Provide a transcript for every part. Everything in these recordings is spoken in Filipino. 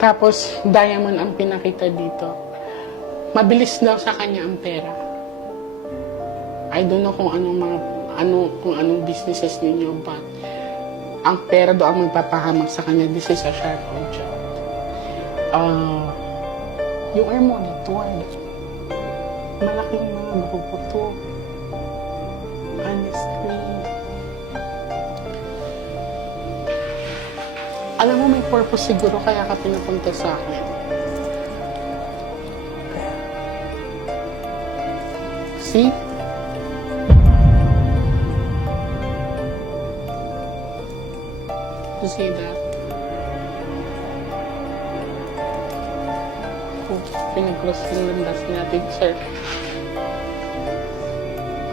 Tapos, diamond ang pinakita dito. Mabilis daw sa kanya ang pera. I don't know kung anong businesses ninyo, but ang pera daw ang magpapahamak sa kanya. This is a sharp object. You are monitored. Malaking mga grupo to. Honestly. Alam mo, may purpose siguro kaya ka pinapunta sa akin. See? You see that? Oh, pinag-cross yung landas natin, sir.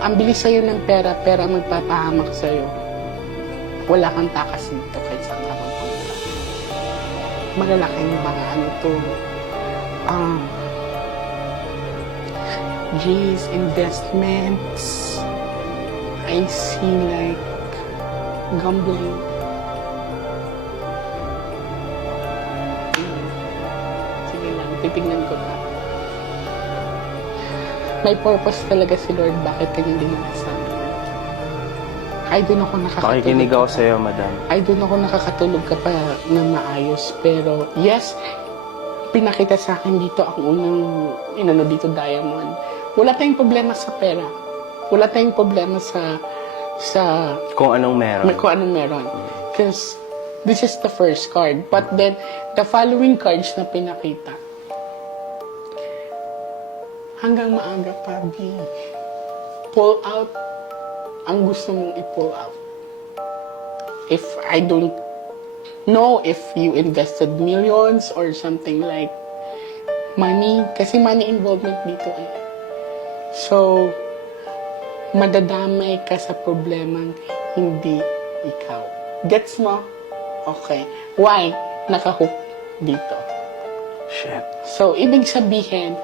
Ang bilis sa'yo ng pera, pera magpapahamak sa'yo. Wala kang takas dito kahit saan ka magpunta. Malalaking mga to. G's, investments. I see like gambling. Sige lang, titignan ko na. May purpose talaga si Lord bakit kanya ginawa sa amin. I don't know kung nakakatulog. Pakikinig ako sa'yo, madam. I don't know kung nakakatulog ka pa na maayos. Pero yes, pinakita sa akin dito ang unang dito diamond. Wala tayong problema sa pera. Wala tayong problema sa Kung anong meron. kung anong meron. Because this is the first card. But then, the following cards na pinakita. Hanggang maaga pa, B. Pull out ang gusto mong i-pull out. If I don't know if you invested millions or something like money, kasi money involvement dito eh. So, madadamay ka sa problemang hindi ikaw. Gets mo? Okay. Why? Nakahook dito. Shit. So, ibig sabihin,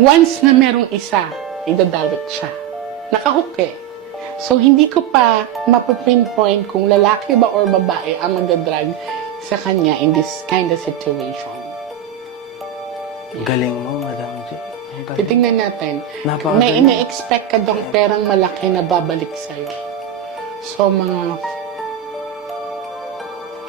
once na merong isa, idadawit siya. Nakahook eh. So, hindi ko pa mapapinpoint kung lalaki ba or babae ang magdadrag sa kanya in this kind of situation. Galing mo, Madam G. Ang galing. Titingnan natin. Napakagaling. May ina-expect ka dong perang malaki na babalik sa'yo. So,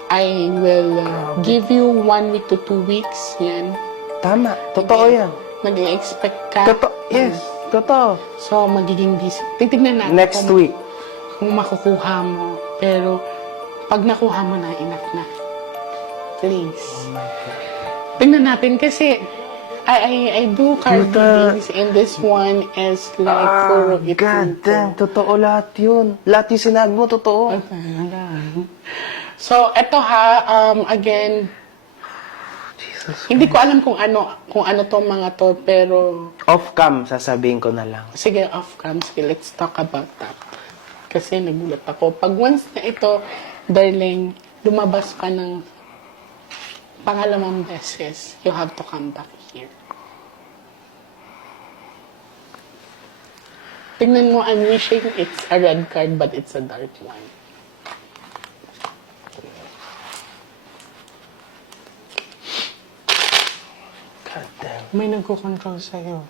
I will give you 1 week to 2 weeks. Yan. Tama. Totoo yan. Nag-expect ka. Totoo. Yes. Totoo. So, magiging busy. Titignan natin. Next week. Kung makukuha mo. Pero, pag nakuha mo na, enough na. Please. Oh my God. Tingnan natin kasi I do card readings and this one is like puro ito. God damn. Totoo lahat yun. Lahat yung sinabi mo, totoo. So, eto again, Jesus. hindi ko alam kung ano to mga to, pero Off-cam, sasabihin ko na lang. sige, off-cam, sige, let's talk about that. Kasi nagulat ako. Pag once na ito, darling, lumabas ka ng pangalawang beses, you have to come back here. Tingnan mo, I'm wishing it's a red card, but it's a dark one. God damn. May nagko-control sa'yo.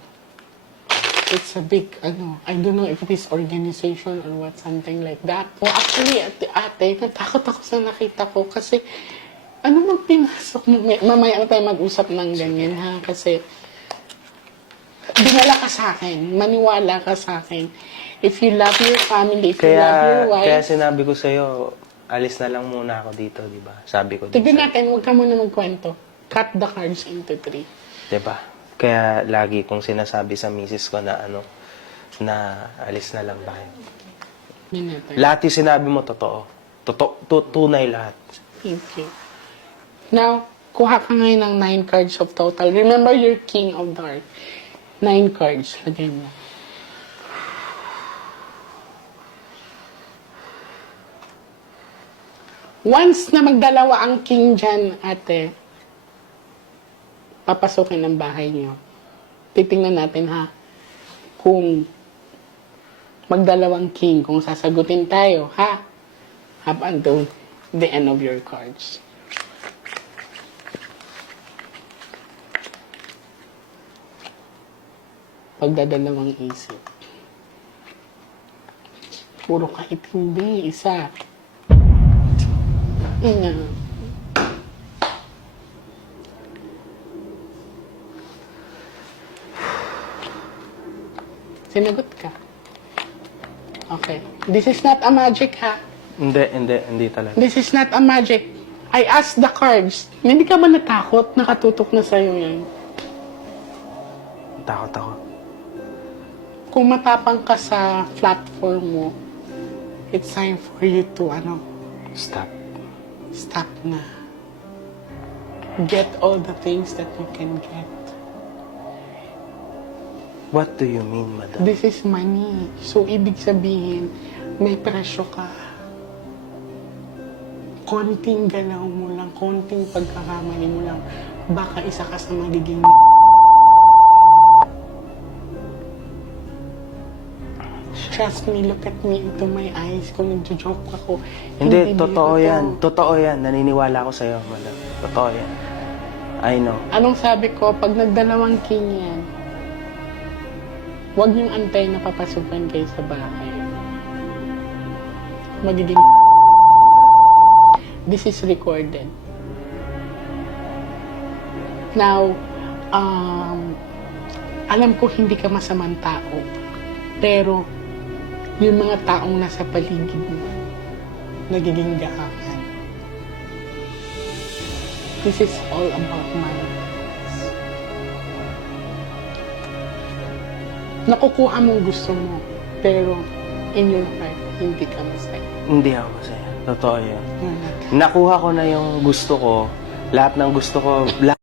It's a big, I don't know if it is organization or what, something like that. Oh, actually, ate, natakot ako sa nakita ko kasi, ano mang pinasok mo? Mamaya na tayo mag-usap ng ganyan, ha? Kasi, dinala ka sa akin. Maniwala ka sa akin. If you love your family, if you love your wife. Kaya sinabi ko sa'yo, alis na lang muna ako dito, di ba? Sabi ko. Tignan natin, huwag ka muna magkwento. Cut the cards into 3. Di ba? Kaya lagi kong sinasabi sa misis ko na na alis na lang tayo. Minute. Lahat yung sinabi mo, totoo. Tunay lahat. Thank you. Now, kuha ka ngayon ng 9 cards of total. Remember, you're king of dark. 9 cards. Lagay mo. Once na magdalawa ang king dyan, ate, papasukin ang bahay niyo. Titingnan natin, ha? Kung magdalawang king, kung sasagutin tayo, ha? Up until the end of your cards. pagdadalawang isip. Puro ka itindi, isa. Ina. Sinagot ka. Okay. This is not a magic, ha? Hindi talaga. This is not a magic. I asked the cards. Hindi ka ba natakot? Nakatutok na sa'yo yan. Takot ako. Kung matapang ka sa platform mo, it's time for you to, Stop. stop na. Get all the things that you can get. What do you mean, madam? This is money. So, ibig sabihin, may presyo ka. Konting galaw mo lang, konting pagkakamali mo lang, baka isa ka sa magiging Trust me, look at me into my eyes. Kung nagjo-joke ako, Hindi, totoo biro to. yan. Totoo yan. Naniniwala ako sa'yo, madam. Totoo yan. I know. Anong sabi ko, pag nagdalawang king yan, huwag niyong antay na papasukan kayo sa bahay. Magiging This is recorded. Now, alam ko hindi ka masamang tao, pero yung mga taong nasa paligid mo, nagiging gahaman. This is all about money. Nakukuha mong gusto mo, pero in your heart, hindi ka masaya. Hindi ako masaya. Totoo yan. You're not Nakuha ko na yung gusto ko. Lahat ng gusto ko,